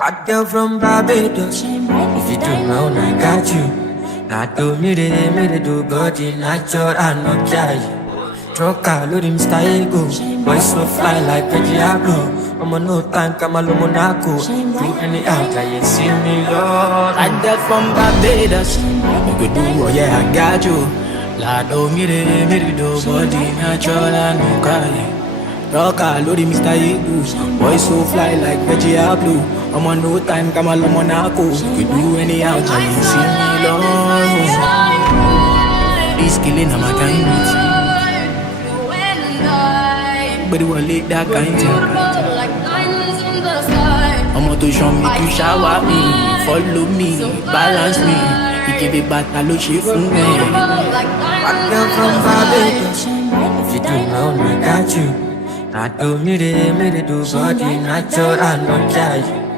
Hot girl from Barbados. If you do my own, I got you. Not do me the do body natural and not judge. Troca, load him style go. Boys so fly like a Diablo. I'm on no time, come on, Monaco. Do any out, I see me, Lord. Hot girl from Barbados. You could do, oh yeah, I got you. La do me the do body natural and no cry. Rocker, load him Mr. Igbo. Boys so fly like veggie blue. I'm on no time, come on, Monaco. You do any out, you see me, Lord. This killing, I'm a kind of but it will lick that kind of I'm on to show me, you shower me, follow me, balance me. You give it back, I look shit for me. Hot girl from Barbados. If you do know, I got you. I do me the do body natural and not judge.